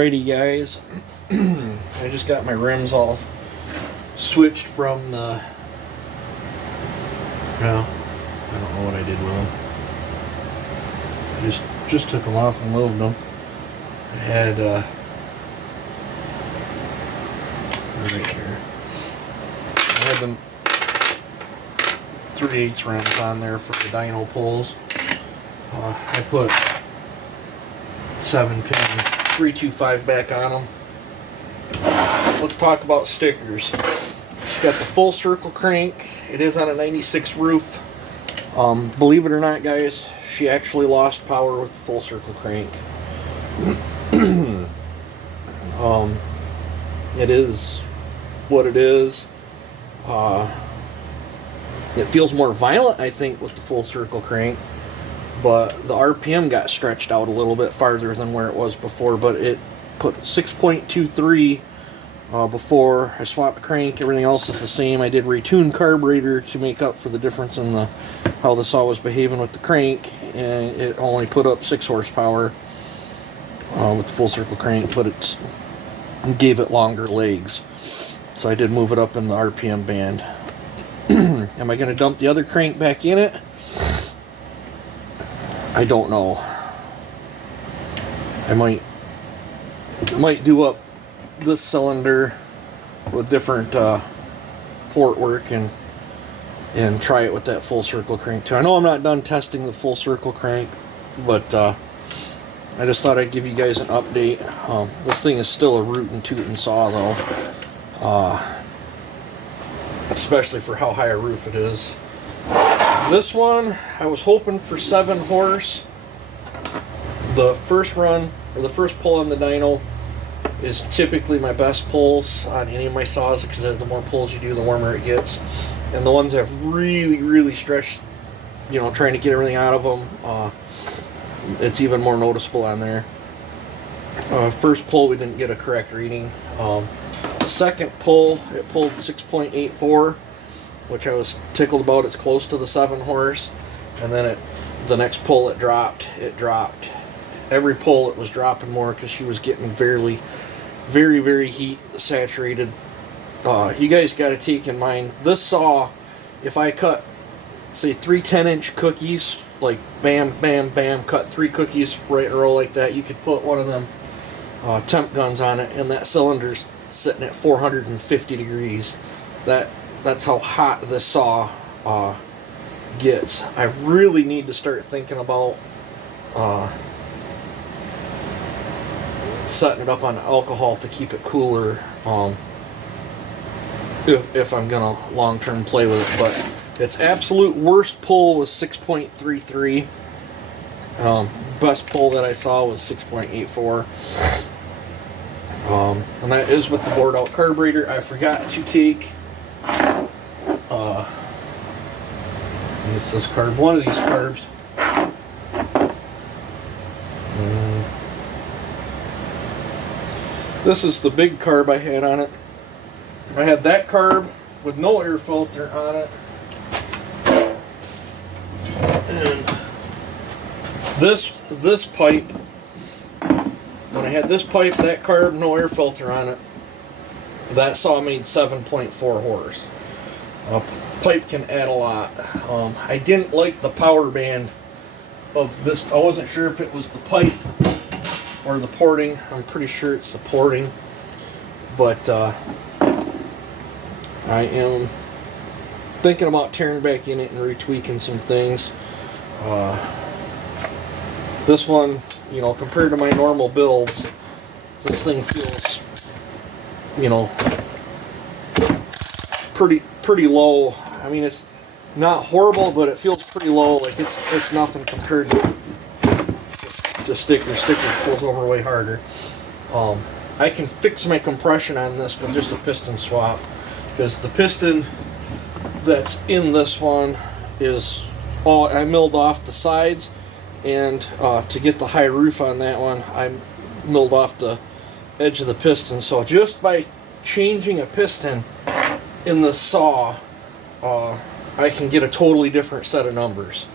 Alrighty guys, I just got my rims all switched from the, well, I don't know what I did with them. I just took them off and moved them. I had, right here, I had them 3/8 rims on there for the dyno pulls. I put 7-pin 325 back on them. Let's talk about stickers. She's got the full circle crank. It is on a 96 roof. Believe it or not, guys, she actually lost power with the full circle crank. It is what it is. It feels more violent, I think, with the full circle crank. But the RPM got stretched out a little bit farther than where it was before. But it put 6.23 before I swapped the crank. Everything else is the same. I did retune carburetor to make up for the difference in how the saw was behaving with the crank, and it only put up 6 horsepower with the full circle crank, but it gave it longer legs. So I did move it up in the RPM band. Am I going to dump the other crank back in it? I don't know. I might do up this cylinder with different port work and try it with that full circle crank too. I know I'm not done testing the full circle crank, but I just thought I'd give you guys an update. This thing is still a rootin' tootin' saw though, especially for how high a roof it is. This one, I was hoping for 7 horse. The first run, or the first pull on the dyno, is typically my best pulls on any of my saws, because the more pulls you do, the warmer it gets. And the ones that have really stretched, trying to get everything out of them, it's even more noticeable on there. First pull, we didn't get a correct reading. Second pull, it pulled 6.84. which I was tickled about. It's close to the 7 horse. And then the next pull it dropped. Every pull it was dropping more because she was getting very heat saturated. You guys got to take in mind, this saw, if I cut, say, 3 10-inch cookies, like bam, bam, bam, cut 3 cookies right in a row like that, you could put one of them temp guns on it, and that cylinder's sitting at 450 degrees. That's how hot this saw gets. I really need to start thinking about setting it up on alcohol to keep it cooler if I'm gonna long-term play with it. But its absolute worst pull was 6.33. Best pull that I saw was 6.84. And that is with the bored out carburetor. I forgot to take it's this carb, one of these carbs. This is the big carb I had on it. I had that carb with no air filter on it. And this pipe, when I had this pipe, that carb, no air filter on it, that saw made 7.4 horse. Pipe can add a lot. I didn't like the power band of this. I wasn't sure if it was the pipe or the porting. I'm pretty sure it's the porting. But I am thinking about tearing back in it and retweaking some things. This one, compared to my normal builds, this thing feels, pretty low. I mean, it's not horrible, but it feels pretty low. Like it's nothing compared to sticker. Sticker pulls over way harder. I can fix my compression on this with just a piston swap, because the piston that's in this one is all I milled off the sides, and to get the high roof on that one, I milled off the edge of the piston. So just by changing a piston in the saw, I can get a totally different set of numbers.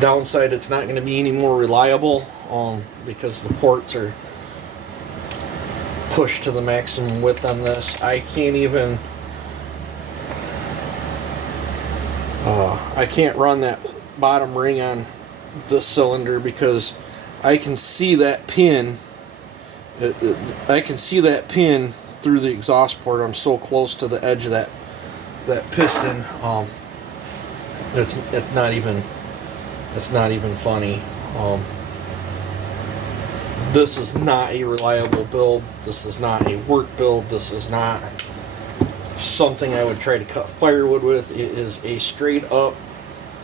Downside, it's not going to be any more reliable. because the ports are pushed to the maximum width on this. I can't even I can't run that bottom ring on this cylinder because I can see that pin. I can see that pin through the exhaust port. I'm so close to the edge of that piston. It's not even funny. This is not a reliable build. This is not a work build. This is not something I would try to cut firewood with. It is a straight up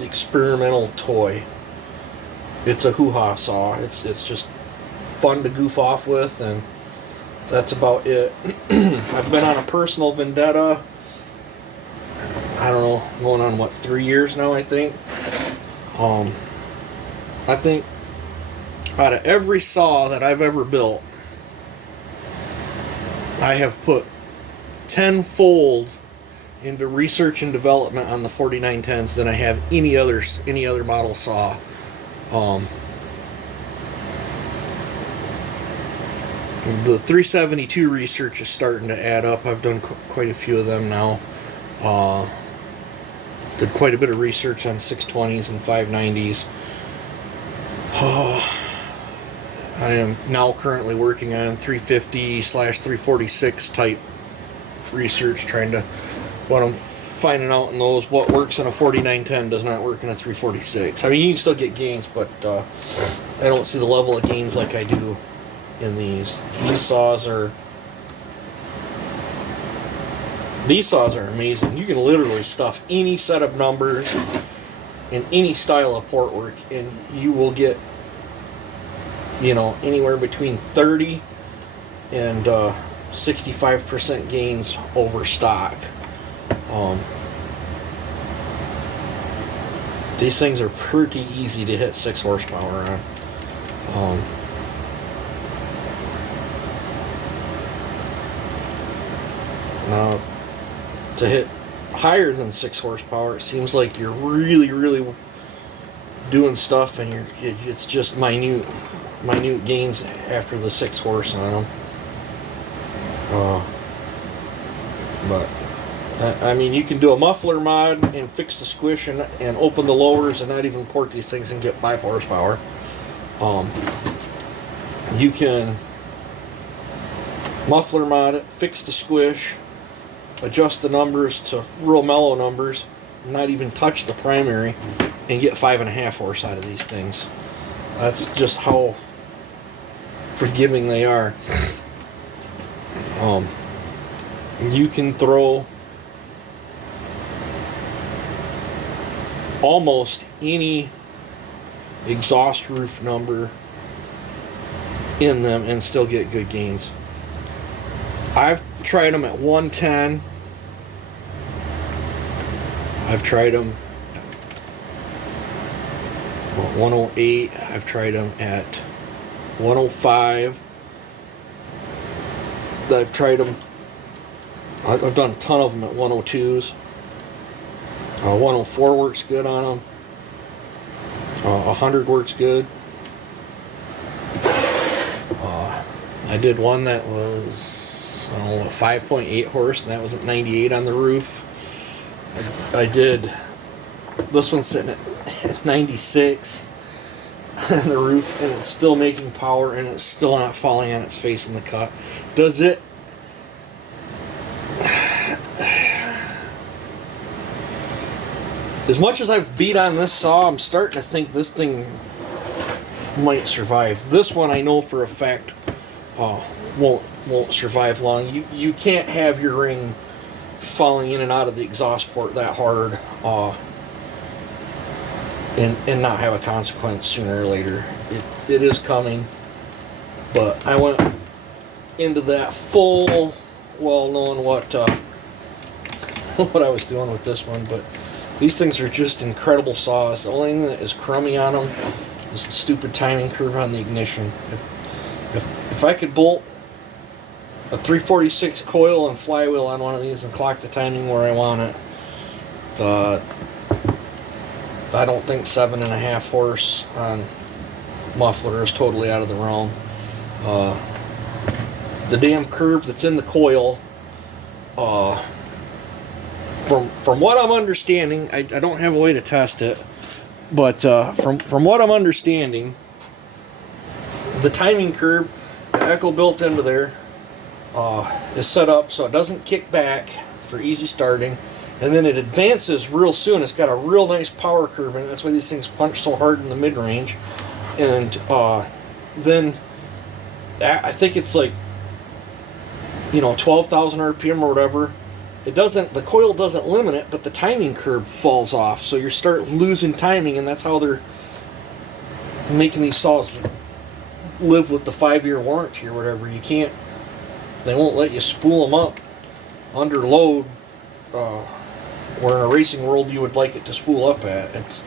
experimental toy. It's a hoo-ha saw. It's just fun to goof off with, and that's about it. I've been on a personal vendetta. I don't know, going on 3 years now, I think. I think out of every saw that I've ever built, I have put tenfold into research and development on the 4910s than I have any other model saw. The 372 research is starting to add up. I've done quite a few of them now. Did quite a bit of research on 620s and 590s. I am now currently working on 350/346 type research, what I'm finding out in those, what works in a 4910 does not work in a 346. I mean, you can still get gains, but I don't see the level of gains like I do in these. These saws are amazing. You can literally stuff any set of numbers in any style of port work, and you will get, anywhere between 30 and 65% gains over stock. These things are pretty easy to hit 6 horsepower on. Now, to hit higher than 6 horsepower, it seems like you're really, really doing stuff, and it's just minute gains after the 6 horse on them. But I mean, you can do a muffler mod and fix the squish and open the lowers and not even port these things and get 5 horsepower. You can muffler mod it, fix the squish, adjust the numbers to real mellow numbers, not even touch the primary, and get 5.5 horse out of these things. That's just how forgiving they are. You can throw almost any exhaust roof number in them and still get good gains. I've tried them at 110. I've tried them at 108. I've tried them at 105. I've tried them. I've done a ton of them at 102s. 104 works good on them. 100 works good. I did one that was, 5.8 horse, and that was at 98 on the roof. I did this one sitting at 96 on the roof, and it's still making power, and it's still not falling on its face in the cut. Does it? As much as I've beat on this saw, I'm starting to think this thing might survive. This one I know for a fact won't survive long. You can't have your ring falling in and out of the exhaust port that hard and not have a consequence sooner or later. It is coming, but I went into that full well knowing what I was doing with this one. But these things are just incredible saws. The only thing that is crummy on them is the stupid timing curve on the ignition. If I could bolt a 346 coil and flywheel on one of these and clock the timing where I want it, I don't think 7.5 horse on muffler is totally out of the realm. The damn curve that's in the coil, from what I'm understanding, I don't have a way to test it, but from what I'm understanding, the timing curve, the Echo built into there, is set up so it doesn't kick back for easy starting, and then it advances real soon. It's got a real nice power curve, and that's why these things punch so hard in the mid-range. And then I think it's like, 12,000 RPM or whatever. The coil doesn't limit it, but the timing curve falls off, so you start losing timing, and that's how they're making these saws live with the 5-year warranty or whatever. They won't let you spool them up under load, where in a racing world you would like it to spool up at. It's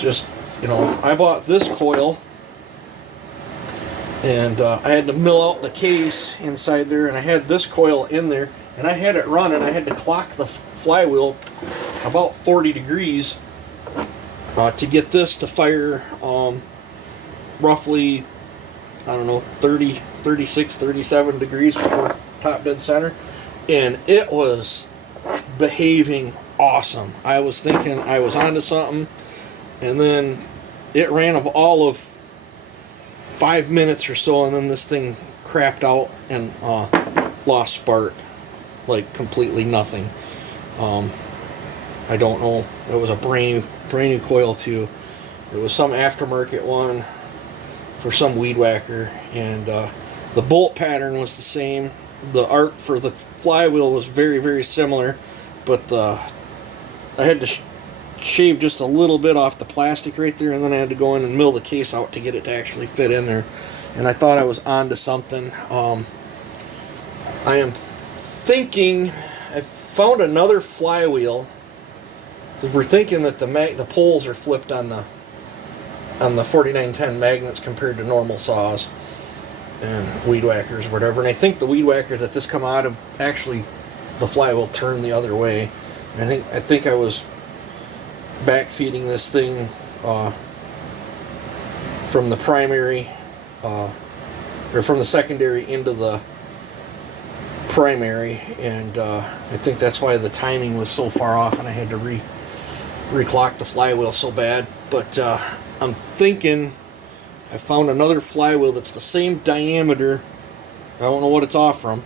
just, I bought this coil, and I had to mill out the case inside there, and I had this coil in there, and I had it run, and I had to clock the flywheel about 40 degrees to get this to fire roughly, 36, 37 degrees before top dead center, and it was behaving awesome. I was thinking I was onto something, and then it ran of all of 5 minutes or so, and then this thing crapped out and lost spark, like completely nothing. I don't know. It was a brand new coil too. It was some aftermarket one for some weed whacker, and the bolt pattern was the same. The arc for the flywheel was very, very similar, but I had to shave just a little bit off the plastic right there, and then I had to go in and mill the case out to get it to actually fit in there. And I thought I was onto something. I am thinking I found another flywheel, because we're thinking that the poles are flipped on the 4910 magnets compared to normal saws and weed whackers, whatever. And I think the weed whacker that this come out of, actually the flywheel turned the other way. And I think I was back feeding this thing from the primary or from the secondary into the primary, and I think that's why the timing was so far off, and I had to reclock the flywheel so bad. But I'm thinking I found another flywheel that's the same diameter. I don't know what it's off from.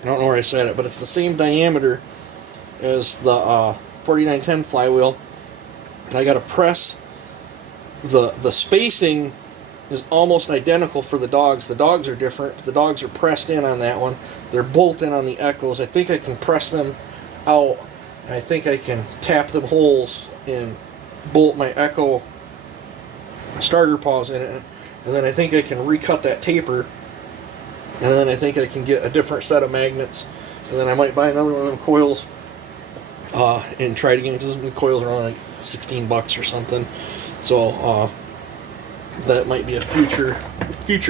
I don't know where I said it, but it's the same diameter as the 4910 flywheel. And I got to press the spacing is almost identical for the dogs. The dogs are different, but the dogs are pressed in on that one. They're bolt in on the Echoes. I think I can press them out, and I think I can tap them holes and bolt my Echo starter paws in it, and then I think I can recut that taper, and then I think I can get a different set of magnets, and then I might buy another one of them coils and try it again, because the coils are only like $16 or something. So that might be a future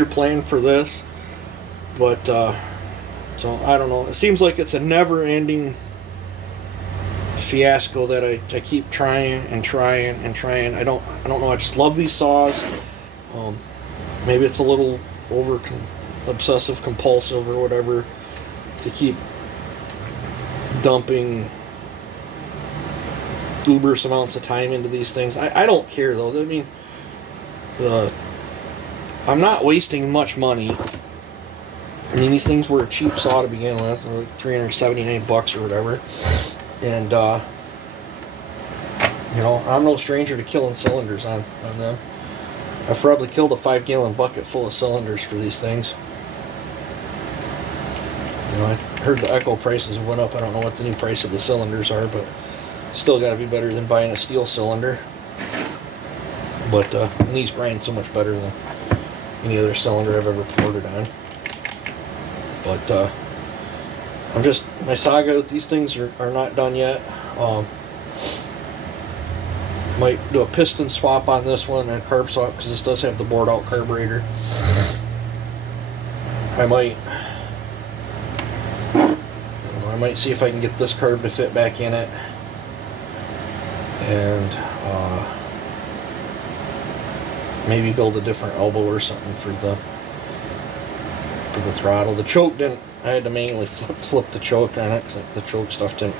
plan for this, but so I don't know. It seems like it's a never-ending fiasco that I keep trying and trying and trying. I don't know. I just love these saws. Maybe it's a little obsessive compulsive or whatever to keep dumping uberous amounts of time into these things. I don't care though. I mean, I'm not wasting much money. I mean, these things were a cheap saw to begin with, like $379 or whatever. And I'm no stranger to killing cylinders on them. I've probably killed a 5-gallon bucket full of cylinders for these things. I heard the Echo prices went up. I don't know what the new price of the cylinders are, but still got to be better than buying a steel cylinder. But and these grind so much better than any other cylinder I've ever ported on. But my saga with these things are not done yet. Might do a piston swap on this one and a carb swap, because this does have the bored out carburetor. I might see if I can get this carb to fit back in it, and maybe build a different elbow or something for the throttle. The choke didn't. I had to manually flip the choke on it because the choke stuff didn't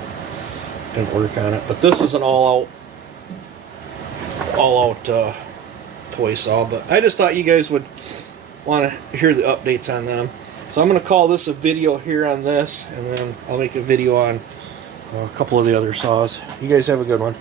work on it. But this is an all out toy saw. But I just thought you guys would want to hear the updates on them. So I'm going to call this a video here on this, and then I'll make a video on a couple of the other saws. You guys have a good one.